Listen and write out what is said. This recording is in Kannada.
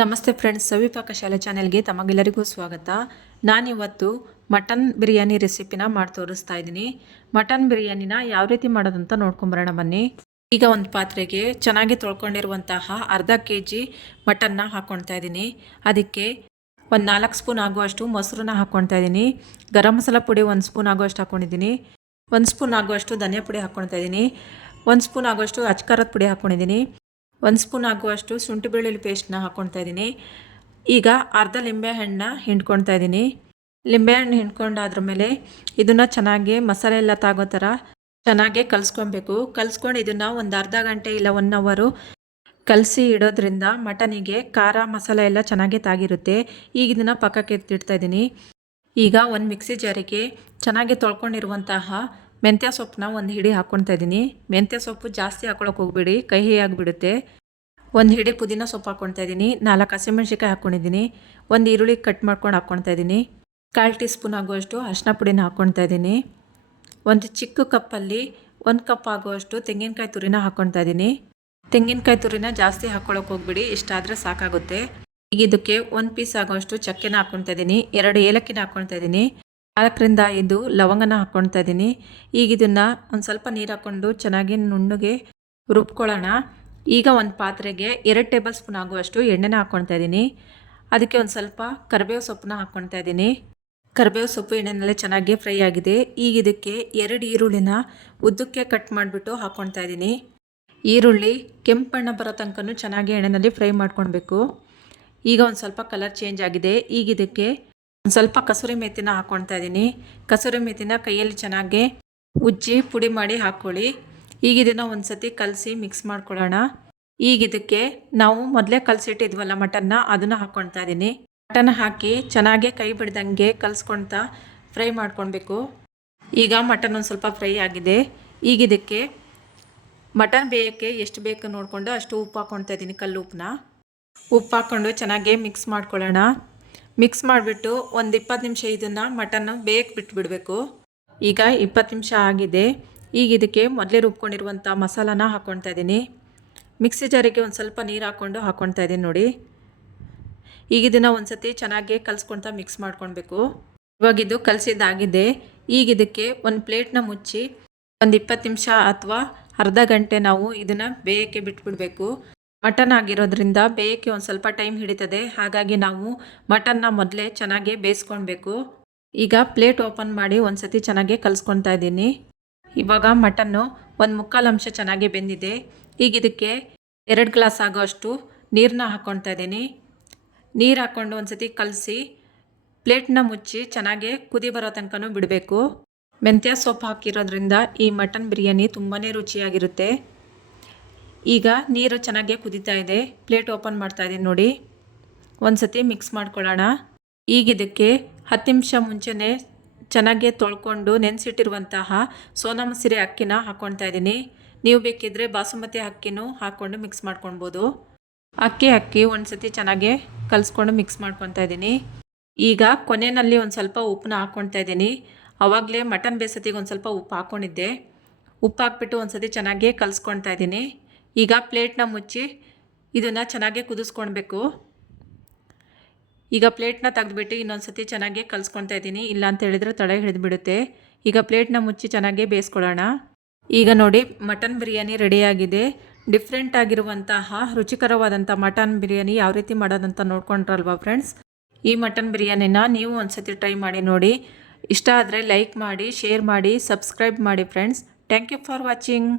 ನಮಸ್ತೆ ಫ್ರೆಂಡ್ಸ್, ಸವಿಪಾಕ ಶಾಲೆ ಚಾನೆಲ್ಗೆ ತಮಗೆಲ್ಲರಿಗೂ ಸ್ವಾಗತ. ನಾನಿವತ್ತು ಮಟನ್ ಬಿರಿಯಾನಿ ರೆಸಿಪಿನ ಮಾಡಿ ತೋರಿಸ್ತಾ ಇದ್ದೀನಿ. ಮಟನ್ ಬಿರಿಯಾನಿನ ಯಾವ ರೀತಿ ಮಾಡೋದಂತ ನೋಡ್ಕೊಂಬರೋಣ ಬನ್ನಿ. ಈಗ ಒಂದು ಪಾತ್ರೆಗೆ ಚೆನ್ನಾಗಿ ತೊಳ್ಕೊಂಡಿರುವಂತಹ ಅರ್ಧ kg ಮಟನ್ನ ಹಾಕ್ಕೊಳ್ತಾ ಇದ್ದೀನಿ. ಅದಕ್ಕೆ ಒಂದು 4 ಸ್ಪೂನ್ ಆಗುವಷ್ಟು ಮೊಸರನ್ನ ಹಾಕ್ಕೊಳ್ತಾ ಇದ್ದೀನಿ. ಗರಂ ಮಸಾಲ ಪುಡಿ 1 ಸ್ಪೂನ್ ಆಗುವಷ್ಟು ಹಾಕ್ಕೊಂಡಿದ್ದೀನಿ. 1 ಸ್ಪೂನ್ ಆಗುವಷ್ಟು ಧನಿಯಾ ಪುಡಿ ಹಾಕ್ಕೊಳ್ತಾ ಇದ್ದೀನಿ. 1 ಸ್ಪೂನ್ ಆಗುವಷ್ಟು ಅಚ್ಕಾರದ ಪುಡಿ ಹಾಕ್ಕೊಂಡಿದ್ದೀನಿ. 1 ಸ್ಪೂನ್ ಆಗುವಷ್ಟು ಶುಂಠಿ ಬೆಳ್ಳುಳ್ಳಿ ಪೇಸ್ಟ್ನ ಹಾಕ್ಕೊಳ್ತಾ ಇದ್ದೀನಿ. ಈಗ ಅರ್ಧ ಲಿಂಬೆಹಣ್ಣನ್ನ ಹಿಂಡ್ಕೊಳ್ತಾ ಇದ್ದೀನಿ. ಲಿಂಬೆಹಣ್ಣು ಹಿಂಡ್ಕೊಂಡಾದ್ರ ಮೇಲೆ ಇದನ್ನು ಚೆನ್ನಾಗಿ ಮಸಾಲೆ ಎಲ್ಲ ತಾಗೋ ಥರ ಚೆನ್ನಾಗಿ ಕಲಿಸ್ಕೊಬೇಕು. ಕಲಿಸ್ಕೊಂಡು ಇದನ್ನು ಒಂದು ಅರ್ಧ ಗಂಟೆ ಇಲ್ಲ 1 ಅವರು ಕಲಸಿ ಇಡೋದ್ರಿಂದ ಮಟನಿಗೆ ಖಾರ ಮಸಾಲೆ ಎಲ್ಲ ಚೆನ್ನಾಗಿ ತಾಗಿರುತ್ತೆ. ಈಗ ಇದನ್ನು ಪಕ್ಕಕ್ಕೆ ಎತ್ತಿಡ್ತಾ ಇದ್ದೀನಿ. ಈಗ ಒಂದು ಮಿಕ್ಸಿ ಜಾರಿಗೆ ಚೆನ್ನಾಗಿ ತೊಳ್ಕೊಂಡಿರುವಂತಹ ಮೆಂತ್ಯ ಸೊಪ್ಪನ್ನ ಒಂದು ಹಿಡಿ ಹಾಕ್ಕೊಳ್ತಾ ಇದ್ದೀನಿ. ಮೆಂತ್ಯ ಸೊಪ್ಪು ಜಾಸ್ತಿ ಹಾಕ್ಕೊಳಕ್ಕೆ ಹೋಗ್ಬೇಡಿ, ಕಹಿ ಆಗಿಬಿಡುತ್ತೆ. ಒಂದು ಹಿಡಿ ಪುದೀನ ಸೊಪ್ಪು ಹಾಕ್ಕೊಳ್ತಾ ಇದ್ದೀನಿ. 4 ಹಸಿಮೆಣ್ಸಿಕಾಯಿ ಹಾಕ್ಕೊಂಡಿದ್ದೀನಿ. ಒಂದು ಈರುಳ್ಳಿ ಕಟ್ ಮಾಡ್ಕೊಂಡು ಹಾಕ್ಕೊಳ್ತಾ ಇದ್ದೀನಿ. 1/4 ಟೀ ಸ್ಪೂನ್ ಆಗುವಷ್ಟು ಅರಿಶಿನ ಪುಡಿನ ಹಾಕ್ಕೊಳ್ತಾ ಇದ್ದೀನಿ. ಒಂದು ಚಿಕ್ಕ ಕಪ್ಪಲ್ಲಿ 1 ಕಪ್ ಆಗುವಷ್ಟು ತೆಂಗಿನಕಾಯಿ ತುರಿನ ಹಾಕ್ಕೊಳ್ತಾ ಇದ್ದೀನಿ. ತೆಂಗಿನಕಾಯಿ ತುರಿನ ಜಾಸ್ತಿ ಹಾಕ್ಕೊಳಕ್ಕೆ ಹೋಗ್ಬಿಡಿ, ಇಷ್ಟಾದರೆ ಸಾಕಾಗುತ್ತೆ. ಈಗ ಇದಕ್ಕೆ 1 ಪೀಸ್ ಆಗುವಷ್ಟು ಚಕ್ಕೆನ ಹಾಕ್ಕೊಳ್ತಾ ಇದ್ದೀನಿ. 2 ಏಲಕ್ಕಿನ ಹಾಕ್ಕೊಳ್ತಾ ಇದ್ದೀನಿ. 4ರಿಂದ 5 ಲವಂಗನ ಹಾಕ್ಕೊಳ್ತಾ ಇದ್ದೀನಿ. ಈಗ ಇದನ್ನು ಒಂದು ಸ್ವಲ್ಪ ನೀರು ಹಾಕ್ಕೊಂಡು ಚೆನ್ನಾಗಿ ನುಣ್ಣಗೆ ರುಬ್ಕೊಳ್ಳೋಣ. ಈಗ ಒಂದು ಪಾತ್ರೆಗೆ 2 ಟೇಬಲ್ ಸ್ಪೂನ್ ಆಗುವಷ್ಟು ಎಣ್ಣೆನ ಹಾಕ್ಕೊಳ್ತಾ ಇದ್ದೀನಿ. ಅದಕ್ಕೆ ಒಂದು ಸ್ವಲ್ಪ ಕರಿಬೇವು ಸೊಪ್ಪನ್ನ ಹಾಕ್ಕೊಳ್ತಾ ಇದ್ದೀನಿ. ಕರಿಬೇವು ಸೊಪ್ಪು ಎಣ್ಣೆನಲ್ಲೇ ಚೆನ್ನಾಗಿ ಫ್ರೈ ಆಗಿದೆ. ಈಗ ಇದಕ್ಕೆ 2 ಈರುಳ್ಳಿನ ಉದ್ದಕ್ಕೆ ಕಟ್ ಮಾಡಿಬಿಟ್ಟು ಹಾಕ್ಕೊಳ್ತಾ ಇದ್ದೀನಿ. ಈರುಳ್ಳಿ ಕೆಂಪು ಬಣ್ಣ ಬರೋ ತನಕ ಚೆನ್ನಾಗಿ ಎಣ್ಣೆಯಲ್ಲಿ ಫ್ರೈ ಮಾಡ್ಕೊಳ್ಬೇಕು. ಈಗ ಒಂದು ಸ್ವಲ್ಪ ಕಲರ್ ಚೇಂಜ್ ಆಗಿದೆ. ಈಗ ಇದಕ್ಕೆ ಒಂದು ಸ್ವಲ್ಪ ಕಸೂರಿ ಮೆಥಿನ ಹಾಕ್ಕೊಳ್ತಾ ಇದ್ದೀನಿ. ಕಸೂರಿ ಮೆಥಿನ ಕೈಯಲ್ಲಿ ಚೆನ್ನಾಗಿ ಉಜ್ಜಿ ಪುಡಿ ಮಾಡಿ ಹಾಕ್ಕೊಳ್ಳಿ. ಈಗ ಇದನ್ನು ಒಂದು ಸತಿ ಕಲಸಿ ಮಿಕ್ಸ್ ಮಾಡ್ಕೊಳ್ಳೋಣ. ಈಗ ಇದಕ್ಕೆ ನಾವು ಮೊದಲೇ ಕಲಸಿಟ್ಟಿದ್ವಲ್ಲ ಮಟನ್ನ, ಅದನ್ನು ಹಾಕ್ಕೊಳ್ತಾ ಇದ್ದೀನಿ. ಮಟನ್ ಹಾಕಿ ಚೆನ್ನಾಗಿ ಕೈ ಬಿಡ್ದಂಗೆ ಕಲಿಸ್ಕೊಳ್ತಾ ಫ್ರೈ ಮಾಡ್ಕೊಳ್ಬೇಕು. ಈಗ ಮಟನ್ ಒಂದು ಸ್ವಲ್ಪ ಫ್ರೈ ಆಗಿದೆ. ಈಗ ಇದಕ್ಕೆ ಮಟನ್ ಬೇಯೋಕ್ಕೆ ಎಷ್ಟು ಬೇಕು ನೋಡಿಕೊಂಡು ಅಷ್ಟು ಉಪ್ಪು ಹಾಕ್ಕೊಳ್ತಾ ಇದ್ದೀನಿ. ಕಲ್ಲು ಉಪ್ಪು ಹಾಕ್ಕೊಂಡು ಚೆನ್ನಾಗಿ ಮಿಕ್ಸ್ ಮಾಡ್ಕೊಳ್ಳೋಣ. ಮಿಕ್ಸ್ ಮಾಡಿಬಿಟ್ಟು ಒಂದು 20 ನಿಮಿಷ ಇದನ್ನು ಮಟನ್ನು ಬೇಯಕ್ಕೆ ಬಿಟ್ಬಿಡಬೇಕು. ಈಗ 20 ನಿಮಿಷ ಆಗಿದೆ. ಈಗ ಇದಕ್ಕೆ ಮೊದಲೇ ರುಬ್ಕೊಂಡಿರುವಂಥ ಮಸಾಲಾನ ಹಾಕ್ಕೊಳ್ತಾ ಇದ್ದೀನಿ. ಮಿಕ್ಸಿ ಜಾರಿಗೆ ಒಂದು ಸ್ವಲ್ಪ ನೀರು ಹಾಕ್ಕೊಳ್ತಾ ಇದ್ದೀನಿ ನೋಡಿ. ಈಗ ಇದನ್ನು ಒಂದು ಸತಿ ಚೆನ್ನಾಗಿ ಕಲಿಸ್ಕೊಳ್ತಾ ಮಿಕ್ಸ್ ಮಾಡ್ಕೊಳ್ಬೇಕು. ಇವಾಗ ಇದು ಕಲಸಿದ್ದಾಗಿದೆ. ಈಗ ಇದಕ್ಕೆ ಒಂದು ಪ್ಲೇಟ್ನ ಮುಚ್ಚಿ ಒಂದು 20 ನಿಮಿಷ ಅಥವಾ ಅರ್ಧ ಗಂಟೆ ನಾವು ಇದನ್ನು ಬೇಯಕ್ಕೆ ಬಿಟ್ಬಿಡಬೇಕು. ಮಟನ್ ಆಗಿರೋದ್ರಿಂದ ಬೇಯಕ್ಕೆ ಒಂದು ಸ್ವಲ್ಪ ಟೈಮ್ ಹಿಡಿತದೆ. ಹಾಗಾಗಿ ನಾವು ಮಟನ್ನ ಮೊದಲೇ ಚೆನ್ನಾಗಿ ಬೇಯಿಸ್ಕೊಳ್ಬೇಕು. ಈಗ ಪ್ಲೇಟ್ ಓಪನ್ ಮಾಡಿ ಒಂದು ಸತಿ ಚೆನ್ನಾಗಿ ಕಲಿಸ್ಕೊಳ್ತಾ ಇದ್ದೀನಿ. ಇವಾಗ ಮಟನ್ನು 1/4 ಅಂಶ ಚೆನ್ನಾಗಿ ಬೆಂದಿದೆ. ಈಗ ಇದಕ್ಕೆ 2 ಗ್ಲಾಸ್ ಆಗೋಷ್ಟು ನೀರನ್ನ ಹಾಕ್ಕೊಳ್ತಾ ಇದ್ದೀನಿ. ನೀರು ಹಾಕ್ಕೊಂಡು ಒಂದು ಸತಿ ಕಲಸಿ ಪ್ಲೇಟ್ನ ಮುಚ್ಚಿ ಚೆನ್ನಾಗಿ ಕುದಿ ಬರೋ ತನಕ ಬಿಡಬೇಕು. ಮೆಂತ್ಯ ಸೊಪ್ಪು ಹಾಕಿರೋದ್ರಿಂದ ಈ ಮಟನ್ ಬಿರಿಯಾನಿ ತುಂಬಾ ರುಚಿಯಾಗಿರುತ್ತೆ. ಈಗ ನೀರು ಚೆನ್ನಾಗಿ ಕುದೀತಾ ಇದೆ. ಪ್ಲೇಟ್ ಓಪನ್ ಮಾಡ್ತಾ ಇದ್ದೀನಿ ನೋಡಿ. ಒಂದು ಸತಿ ಮಿಕ್ಸ್ ಮಾಡ್ಕೊಳ್ಳೋಣ. ಈಗ ಇದಕ್ಕೆ 10 ನಿಮಿಷ ಮುಂಚೆನೇ ಚೆನ್ನಾಗಿ ತೊಳ್ಕೊಂಡು ನೆನೆಸಿಟ್ಟಿರುವಂತಹ ಸೋನಾ ಮಸೂರಿ ಅಕ್ಕಿನ ಹಾಕ್ಕೊಳ್ತಾ ಇದ್ದೀನಿ. ನೀವು ಬೇಕಿದ್ದರೆ ಬಾಸುಮತಿ ಅಕ್ಕಿನೂ ಹಾಕ್ಕೊಂಡು ಮಿಕ್ಸ್ ಮಾಡ್ಕೊಳ್ಬೋದು. ಅಕ್ಕಿ ಒಂದು ಸತಿ ಚೆನ್ನಾಗಿ ಕಲಿಸ್ಕೊಂಡು ಮಿಕ್ಸ್ ಮಾಡ್ಕೊತಾ ಇದ್ದೀನಿ. ಈಗ ಕೊನೆಯಲ್ಲಿ ಒಂದು ಸ್ವಲ್ಪ ಉಪ್ಪನ್ನ ಹಾಕ್ಕೊಳ್ತಾ ಇದ್ದೀನಿ. ಆವಾಗಲೇ ಮಟನ್ ಬೇಯಿಸೋತ್ತಿಗೆ ಒಂದು ಸ್ವಲ್ಪ ಉಪ್ಪು ಹಾಕ್ಕೊಂಡಿದ್ದೆ. ಉಪ್ಪು ಹಾಕ್ಬಿಟ್ಟು ಒಂದು ಸತಿ ಚೆನ್ನಾಗಿ ಕಲಿಸ್ಕೊಳ್ತಾ ಇದ್ದೀನಿ. ಈಗ ಪ್ಲೇಟ್ನ ಮುಚ್ಚಿ ಇದನ್ನು ಚೆನ್ನಾಗಿ ಕುದಿಸ್ಕೊಳ್ಬೇಕು. ಈಗ ಪ್ಲೇಟ್ನ ತೆಗೆದುಬಿಟ್ಟು ಇನ್ನೊಂದು ಸತಿ ಚೆನ್ನಾಗಿ ಕಲಿಸ್ಕೊಳ್ತಾ ಇದ್ದೀನಿ. ಇಲ್ಲ ಅಂತ ಹೇಳಿದರೆ ತಡೆ ಹಿಡಿದುಬಿಡುತ್ತೆ. ಈಗ ಪ್ಲೇಟ್ನ ಮುಚ್ಚಿ ಚೆನ್ನಾಗಿ ಬೇಯಿಸ್ಕೊಳ್ಳೋಣ. ಈಗ ನೋಡಿ, ಮಟನ್ ಬಿರಿಯಾನಿ ರೆಡಿಯಾಗಿದೆ. ಡಿಫ್ರೆಂಟ್ ಆಗಿರುವಂತಹ ರುಚಿಕರವಾದಂಥ ಮಟನ್ ಬಿರಿಯಾನಿ ಯಾವ ರೀತಿ ಮಾಡೋದಂತ ನೋಡ್ಕೊಂಡ್ರಲ್ವಾ ಫ್ರೆಂಡ್ಸ್. ಈ ಮಟನ್ ಬಿರಿಯಾನಿನ ನೀವು ಒಂದು ಸತಿ ಟ್ರೈ ಮಾಡಿ ನೋಡಿ. ಇಷ್ಟ ಆದರೆ ಲೈಕ್ ಮಾಡಿ, ಶೇರ್ ಮಾಡಿ, ಸಬ್ಸ್ಕ್ರೈಬ್ ಮಾಡಿ friends. Thank you for watching.